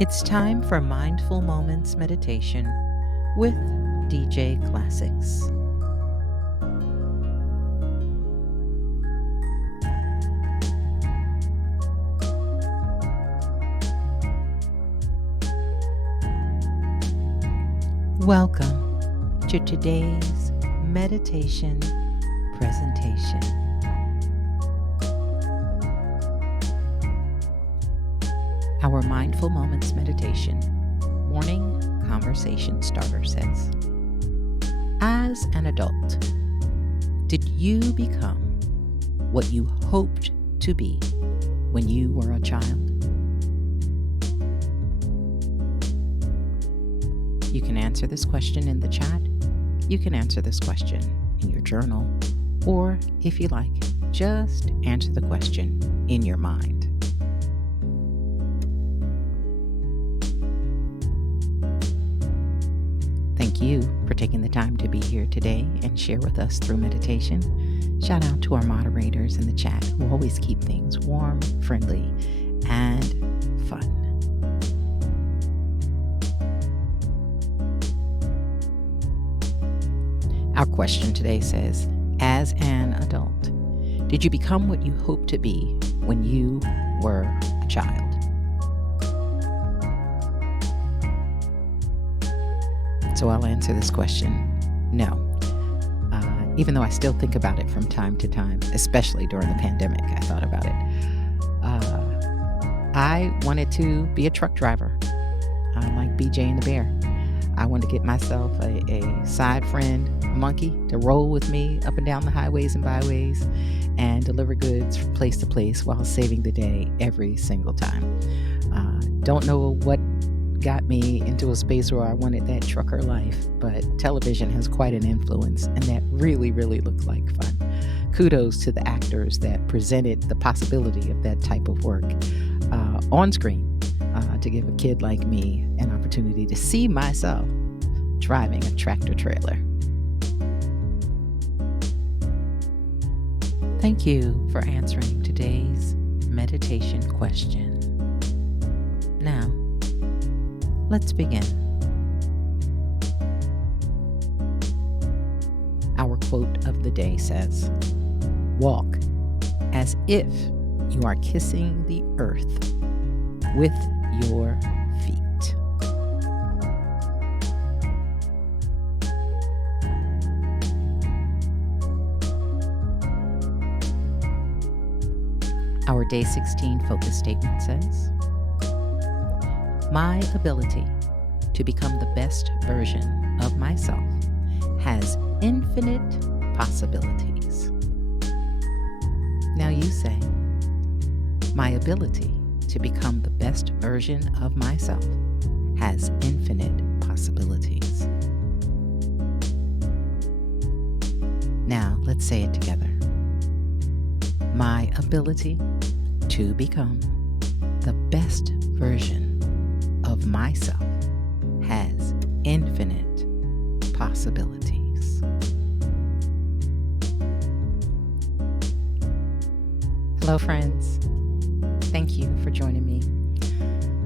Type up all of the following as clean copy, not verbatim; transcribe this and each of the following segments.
It's time for Mindful Moments Meditation with DJ Classics. Welcome to today's meditation presentation. Our Mindful Moments Meditation morning conversation starter says, as an adult, did you become what you hoped to be when you were a child? You can answer this question in the chat. You can answer this question in your journal, or if you like, just answer the question in your mind. Thank you for taking the time to be here today and share with us through meditation. Shout out to our moderators in the chat who always keep things warm, friendly, and fun. Our question today says, as an adult, did you become what you hoped to be when you were a child? So I'll answer this question, no. Even though I still think about it from time to time, especially during the pandemic, I thought about it. I wanted to be a truck driver, like BJ and the Bear. I wanted to get myself a side friend, a monkey, to roll with me up and down the highways and byways and deliver goods from place to place while saving the day every single time. Don't know what got me into a space where I wanted that trucker life, but television has quite an influence, and that really, really looked like fun. Kudos to the actors that presented the possibility of that type of work on screen to give a kid like me an opportunity to see myself driving a tractor trailer. Thank you for answering today's meditation question. Now, let's begin. Our quote of the day says, walk as if you are kissing the earth with your feet. Our Day 16 focus statement says, my ability to become the best version of myself has infinite possibilities. Now you say, my ability to become the best version of myself has infinite possibilities. Now let's say it together. My ability to become the best version of myself has infinite possibilities. Hello, friends. Thank you for joining me.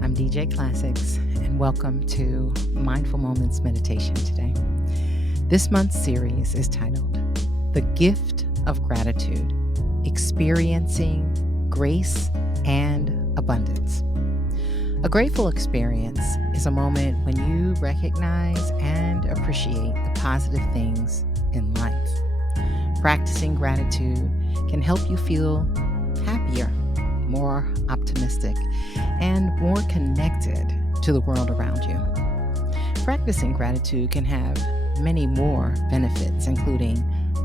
I'm DJ Classics, and welcome to Mindful Moments Meditation today. This month's series is titled The Gift of Gratitude, Experiencing Grace and Abundance. A grateful experience is a moment when you recognize and appreciate the positive things in life. Practicing gratitude can help you feel happier, more optimistic, and more connected to the world around you. Practicing gratitude can have many more benefits, including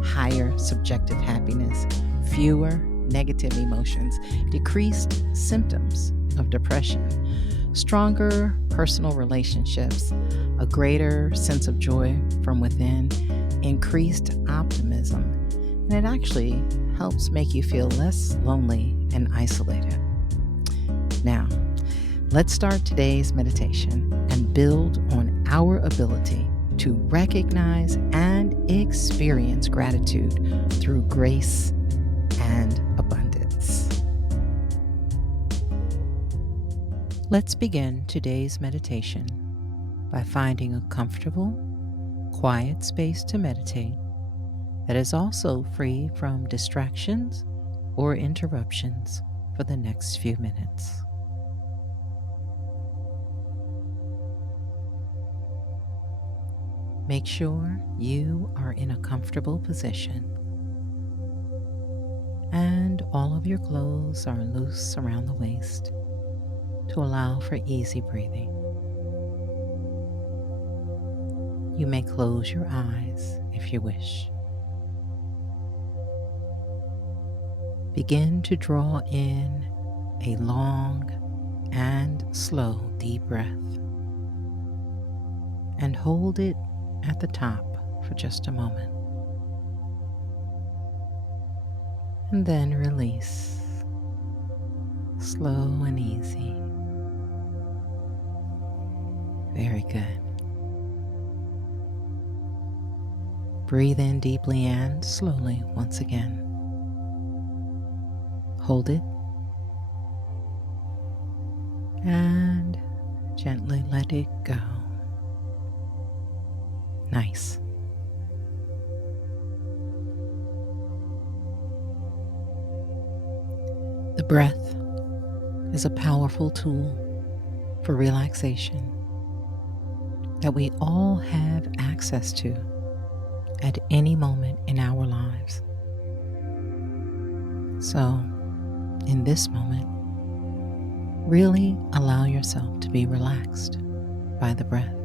higher subjective happiness, fewer negative emotions, decreased symptoms of depression, stronger personal relationships, a greater sense of joy from within, increased optimism, and it actually helps make you feel less lonely and isolated. Now, let's start today's meditation and build on our ability to recognize and experience gratitude through grace and abundance. Let's begin today's meditation by finding a comfortable, quiet space to meditate that is also free from distractions or interruptions for the next few minutes. Make sure you are in a comfortable position and all of your clothes are loose around the waist to allow for easy breathing. You may close your eyes if you wish. Begin to draw in a long and slow deep breath and hold it at the top for just a moment. And then release, slow and easy. Very good. Breathe in deeply and slowly once again. Hold it and gently let it go. Nice. The breath is a powerful tool for relaxation that we all have access to at any moment in our lives. So, in this moment, really allow yourself to be relaxed by the breath.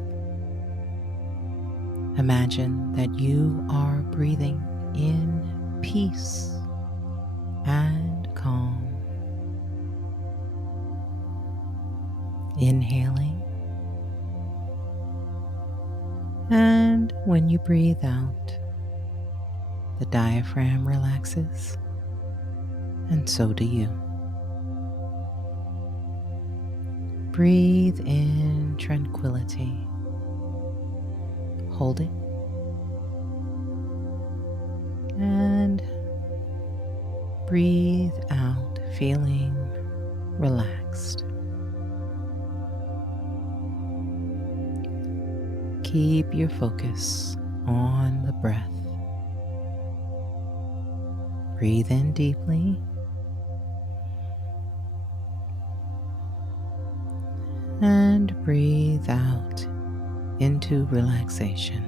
Imagine that you are breathing in peace and calm. Inhaling, and when you breathe out, the diaphragm relaxes, and so do you. Breathe in tranquility. Hold it. And breathe out, feeling relaxed. Keep your focus on the breath. Breathe in deeply. And breathe out into relaxation.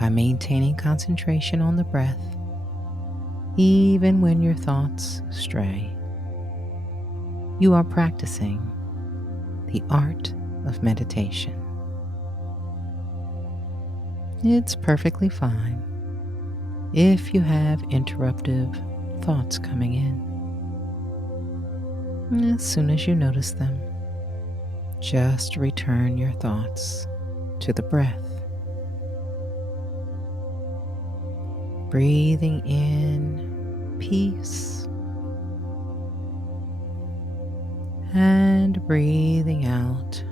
By maintaining concentration on the breath, even when your thoughts stray, you are practicing the art of meditation. It's perfectly fine if you have interruptive thoughts coming in. As soon as you notice them, just return your thoughts to the breath. Breathing in peace and breathing out,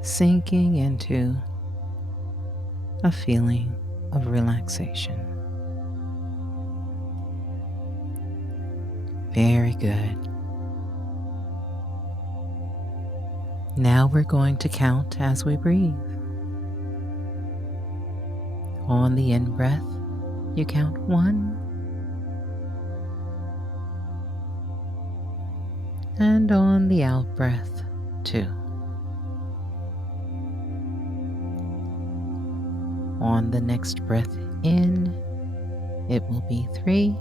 sinking into a feeling of relaxation. Very good. Now we're going to count as we breathe. On the in-breath, you count 1. And on the out-breath, 2. On the next breath in, it will be 3.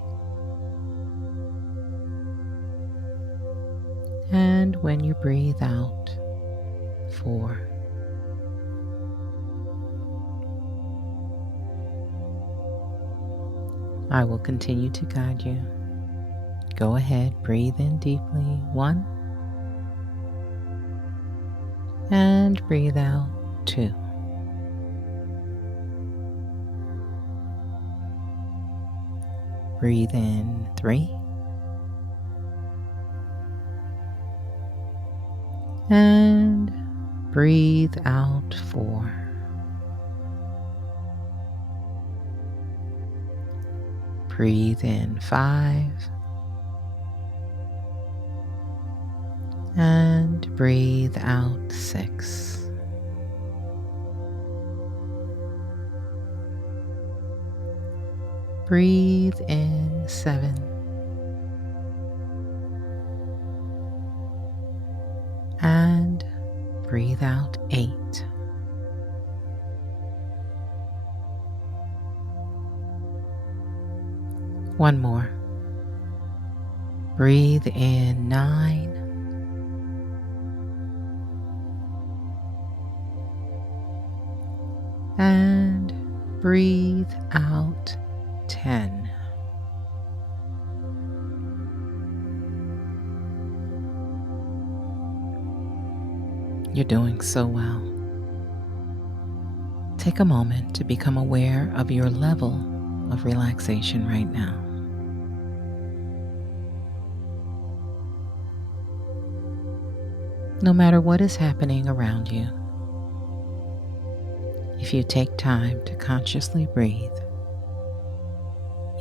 And when you breathe out, 4. I will continue to guide you. Go ahead, breathe in deeply, 1. And breathe out, 2. Breathe in, 3. And breathe out, 4. Breathe in, 5. Breathe out 6. Breathe in 7. And breathe out 8. One more. Breathe in 9. And breathe out 10. You're doing so well. Take a moment to become aware of your level of relaxation right now. No matter what is happening around you, if you take time to consciously breathe,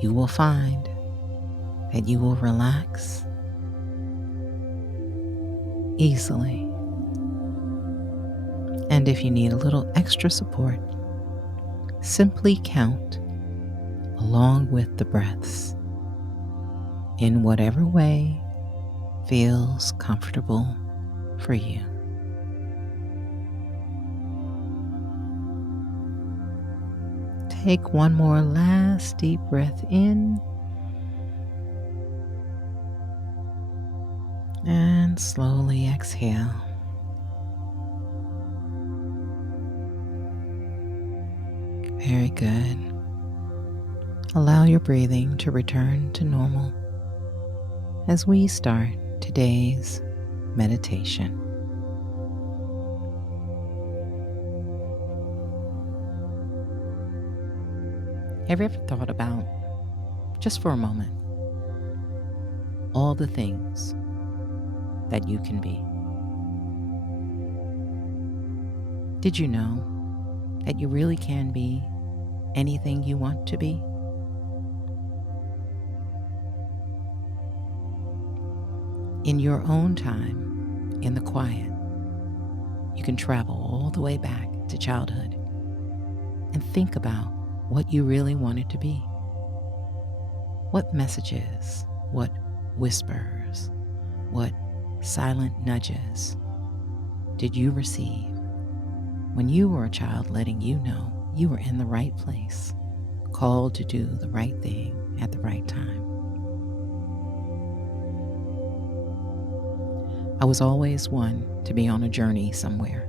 you will find that you will relax easily. And if you need a little extra support, simply count along with the breaths in whatever way feels comfortable for you. Take one more last deep breath in and slowly exhale. Very good. Allow your breathing to return to normal as we start today's meditation. Have you ever thought about, just for a moment, all the things that you can be? Did you know that you really can be anything you want to be? In your own time, in the quiet, you can travel all the way back to childhood and think about what you really wanted to be. What messages, what whispers, what silent nudges did you receive when you were a child, letting you know you were in the right place, called to do the right thing at the right time? I was always one to be on a journey somewhere.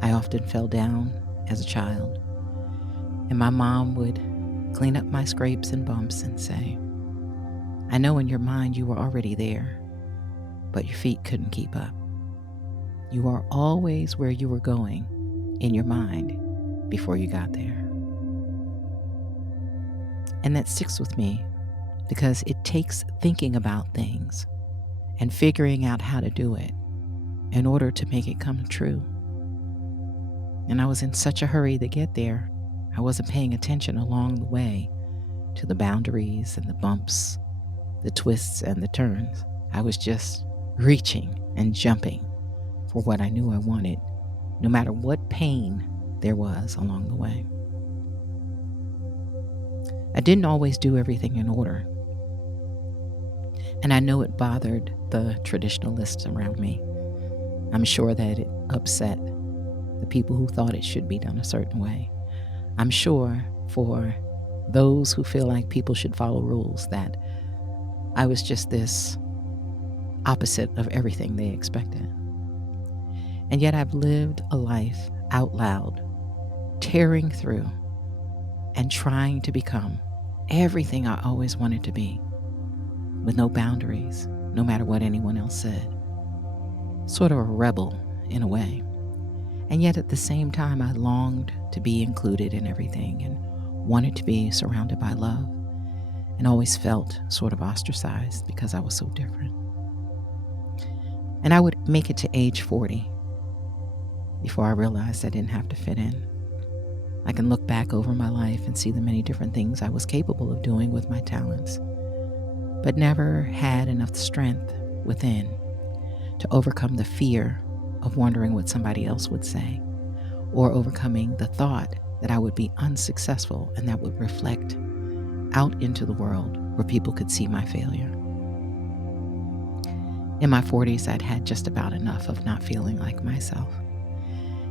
I often fell down as a child, and my mom would clean up my scrapes and bumps and say, "I know in your mind you were already there, but your feet couldn't keep up. You are always where you were going in your mind before you got there." And that sticks with me because it takes thinking about things and figuring out how to do it in order to make it come true. And I was in such a hurry to get there, I wasn't paying attention along the way to the boundaries and the bumps, the twists and the turns. I was just reaching and jumping for what I knew I wanted, no matter what pain there was along the way. I didn't always do everything in order, and I know it bothered the traditionalists around me. I'm sure that it upset the people who thought it should be done a certain way. I'm sure for those who feel like people should follow rules that I was just this opposite of everything they expected. And yet I've lived a life out loud, tearing through and trying to become everything I always wanted to be, with no boundaries, no matter what anyone else said. Sort of a rebel in a way. And yet at the same time, I longed to be included in everything and wanted to be surrounded by love, and always felt sort of ostracized because I was so different. And I would make it to age 40 before I realized I didn't have to fit in. I can look back over my life and see the many different things I was capable of doing with my talents, but never had enough strength within to overcome the fear of wondering what somebody else would say, or overcoming the thought that I would be unsuccessful and that would reflect out into the world where people could see my failure. In my 40s, I'd had just about enough of not feeling like myself.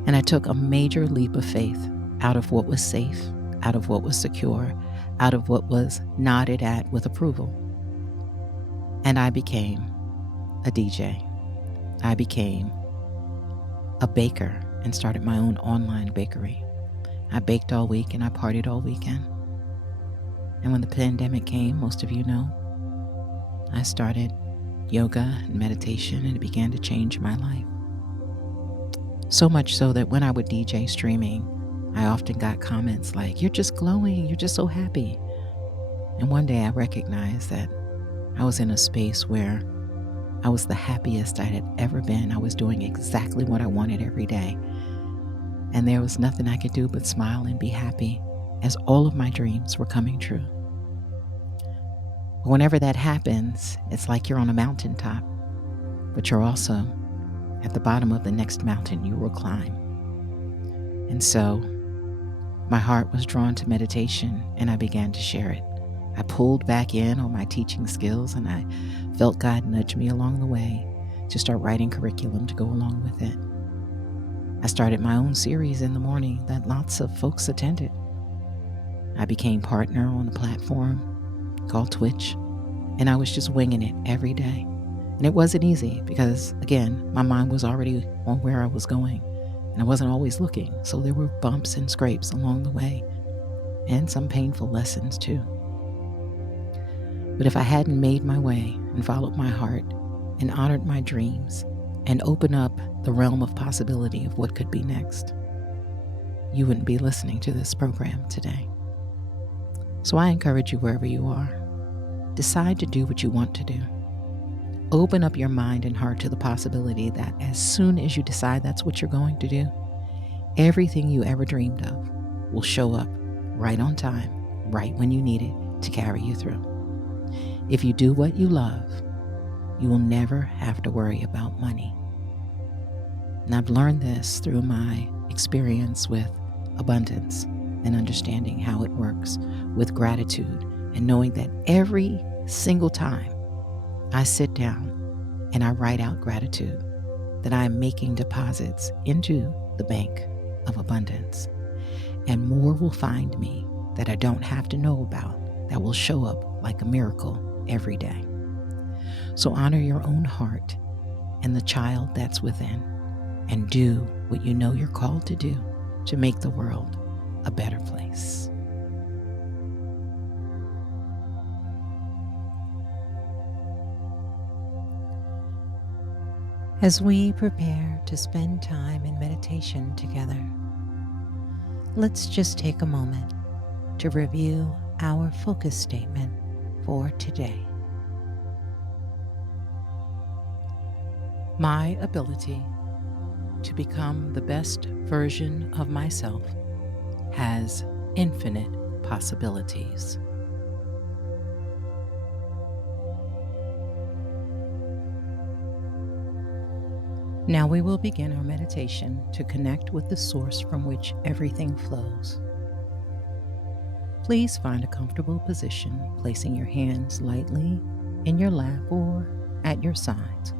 And I took a major leap of faith out of what was safe, out of what was secure, out of what was nodded at with approval. And I became a DJ. I became a baker and started my own online bakery. I baked all week and I partied all weekend. And when the pandemic came, most of you know, I started yoga and meditation, and it began to change my life. So much so that when I would DJ streaming, I often got comments like, "You're just glowing, you're just so happy." And one day I recognized that I was in a space where I was the happiest I had ever been. I was doing exactly what I wanted every day. And there was nothing I could do but smile and be happy as all of my dreams were coming true. Whenever that happens, it's like you're on a mountaintop, but you're also at the bottom of the next mountain you will climb. And so my heart was drawn to meditation and I began to share it. I pulled back in on my teaching skills and I felt God nudge me along the way to start writing curriculum to go along with it. I started my own series in the morning that lots of folks attended. I became partner on a platform called Twitch, and I was just winging it every day. And it wasn't easy because, again, my mind was already on where I was going, and I wasn't always looking. So there were bumps and scrapes along the way, and some painful lessons too. But if I hadn't made my way and followed my heart and honored my dreams and opened up the realm of possibility of what could be next, you wouldn't be listening to this program today. So I encourage you wherever you are, decide to do what you want to do. Open up your mind and heart to the possibility that as soon as you decide that's what you're going to do, everything you ever dreamed of will show up right on time, right when you need it to carry you through. If you do what you love, you will never have to worry about money. And I've learned this through my experience with abundance and understanding how it works with gratitude and knowing that every single time I sit down and I write out gratitude, that I am making deposits into the bank of abundance. And more will find me that I don't have to know about, that will show up like a miracle every day. So honor your own heart and the child that's within, and do what you know you're called to do to make the world a better place. As we prepare to spend time in meditation together, let's just take a moment to review our focus statement for today. My ability to become the best version of myself has infinite possibilities. Now we will begin our meditation to connect with the source from which everything flows. Please find a comfortable position, placing your hands lightly in your lap or at your sides,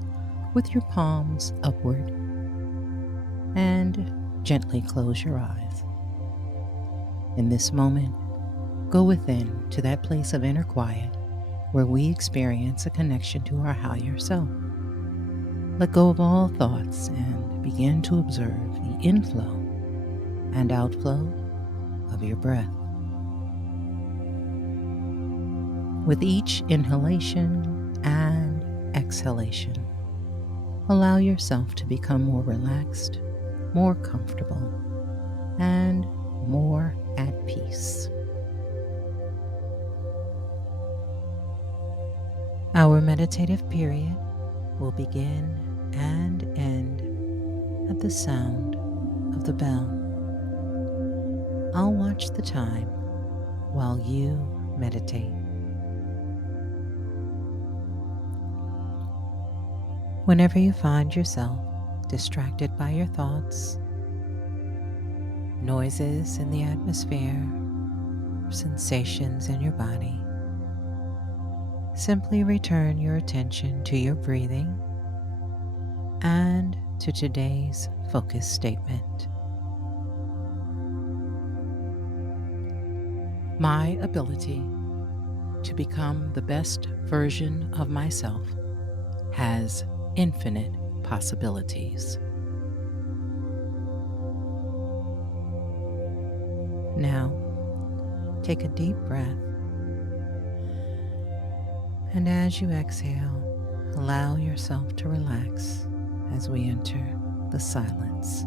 with your palms upward, and gently close your eyes. In this moment, go within to that place of inner quiet where we experience a connection to our higher self. Let go of all thoughts and begin to observe the inflow and outflow of your breath. With each inhalation and exhalation, allow yourself to become more relaxed, more comfortable, and more at peace. Our meditative period will begin and end at the sound of the bell. I'll watch the time while you meditate. Whenever you find yourself distracted by your thoughts, noises in the atmosphere, sensations in your body, simply return your attention to your breathing and to today's focus statement. My ability to become the best version of myself has infinite possibilities. Now, take a deep breath, and as you exhale, allow yourself to relax as we enter the silence.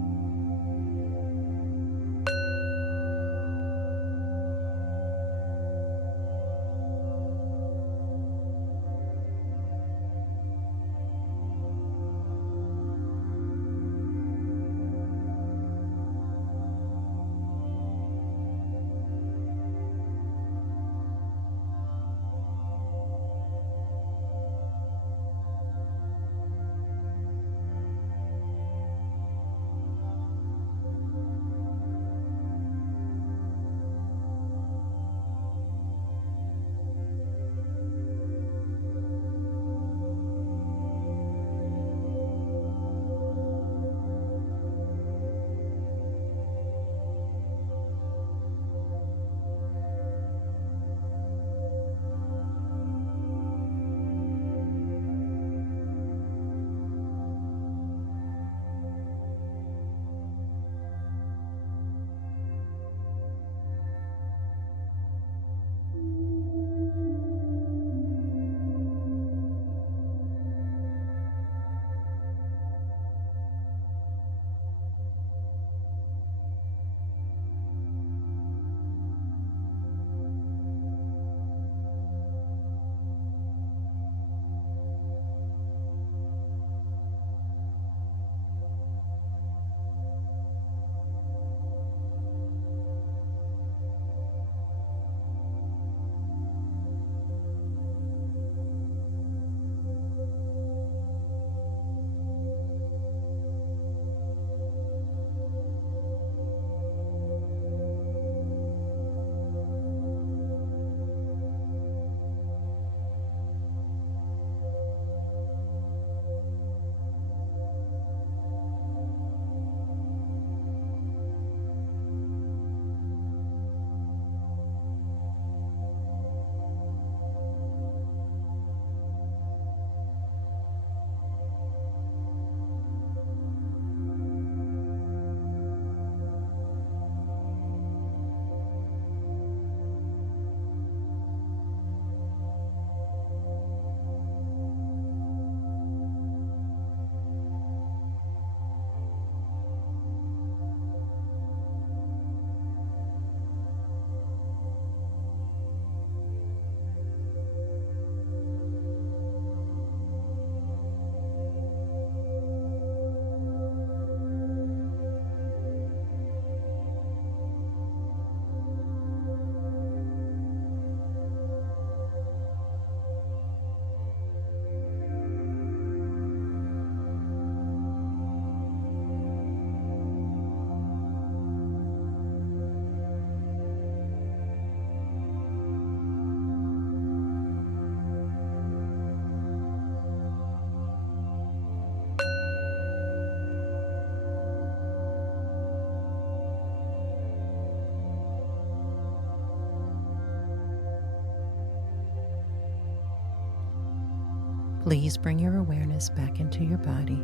Please bring your awareness back into your body.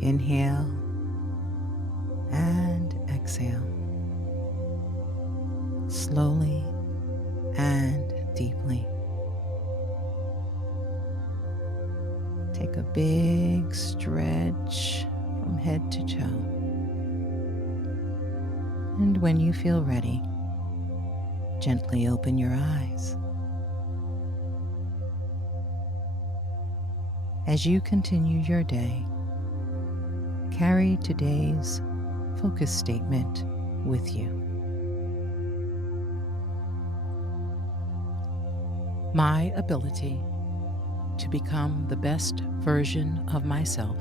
Inhale and exhale, slowly and deeply. Take a big stretch from head to toe. And when you feel ready, gently open your eyes. As you continue your day, carry today's focus statement with you. My ability to become the best version of myself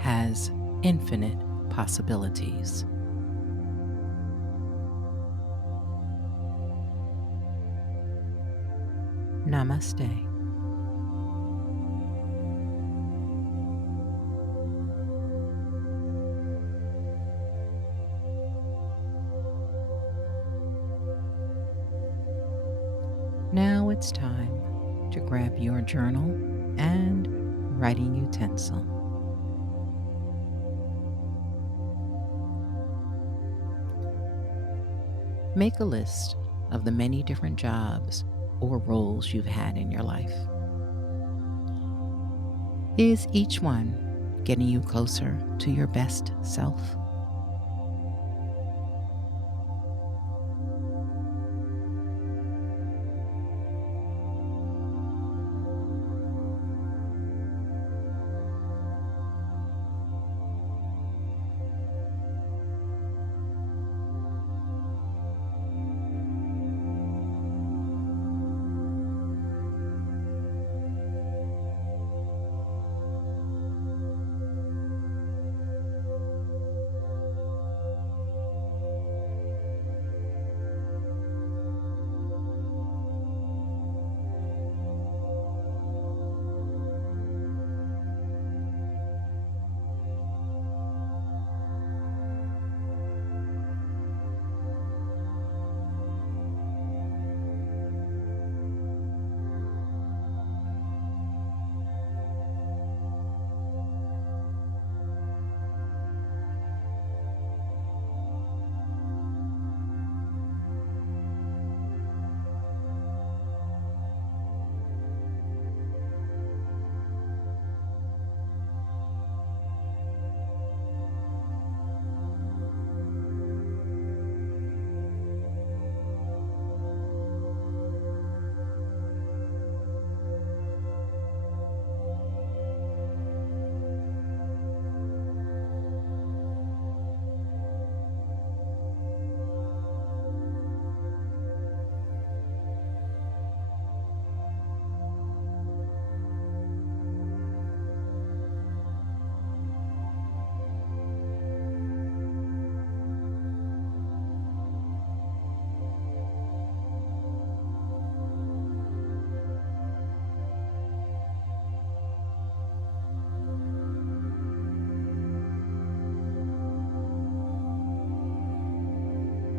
has infinite possibilities. Namaste. Now it's time to grab your journal and writing utensil. Make a list of the many different jobs or roles you've had in your life. Is each one getting you closer to your best self?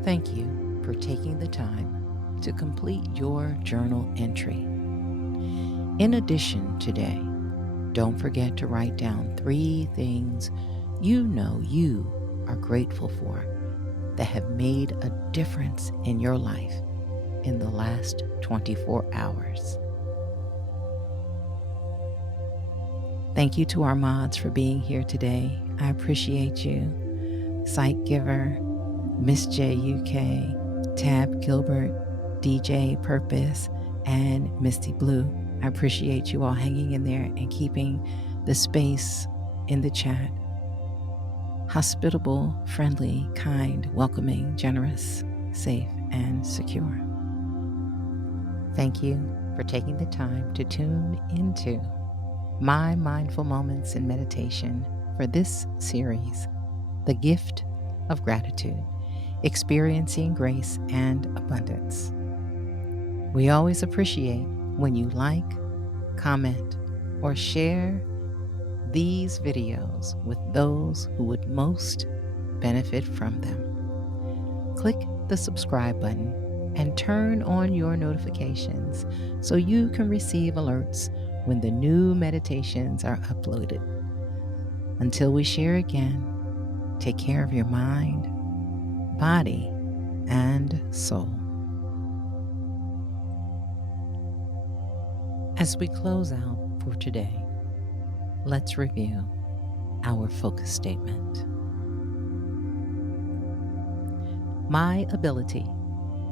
Thank you for taking the time to complete your journal entry. In addition, today, don't forget to write down 3 things you know you are grateful for that have made a difference in your life in the last 24 hours. Thank you to our mods for being here today. I appreciate you. Sight Giver, Miss J UK, Tab Gilbert, DJ Purpose, and Misty Blue. I appreciate you all hanging in there and keeping the space in the chat hospitable, friendly, kind, welcoming, generous, safe, and secure. Thank you for taking the time to tune into my mindful moments in meditation for this series, The Gift of Gratitude, Experiencing Grace and Abundance. We always appreciate when you like, comment, or share these videos with those who would most benefit from them. Click the subscribe button and turn on your notifications so you can receive alerts when the new meditations are uploaded. Until we share again, take care of your mind, body, and soul. As we close out for today, let's review our focus statement. My ability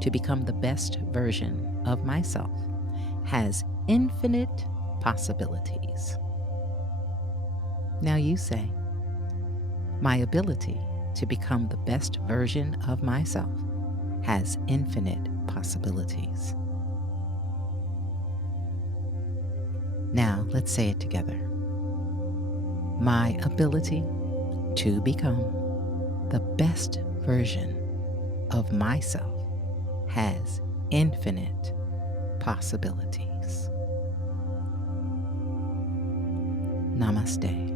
to become the best version of myself has infinite possibilities. Now you say, my ability to become the best version of myself has infinite possibilities. Now, let's say it together. My ability to become the best version of myself has infinite possibilities. Namaste.